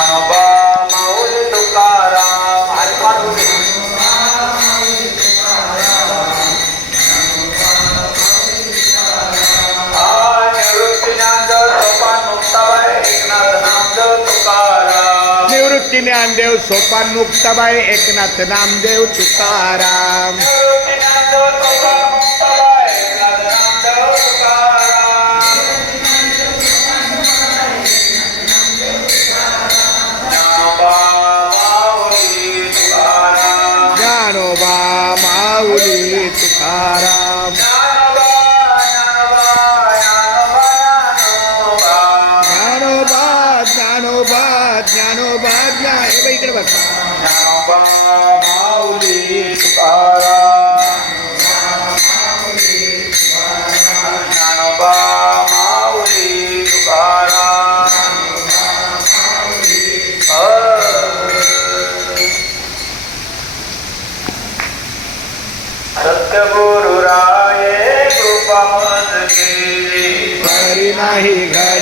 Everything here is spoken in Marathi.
ज्ञानोबा माऊली तुकाराम निवृत्ती ज्ञानदेव सोपान मुक्ताबाई एकनाथ नामदेव तुकाराम ज्ञानोबा माऊली तुकाराम ज्ञानोबा ज्ञानोबा ज्ञानोबा ज्ञान इकडे बघ ज्ञानोबा माऊली तुकाराम ज्ञानोबा माऊली तुकाराम सत्यगुरु राये कृपा मज केली घरी नाही घरी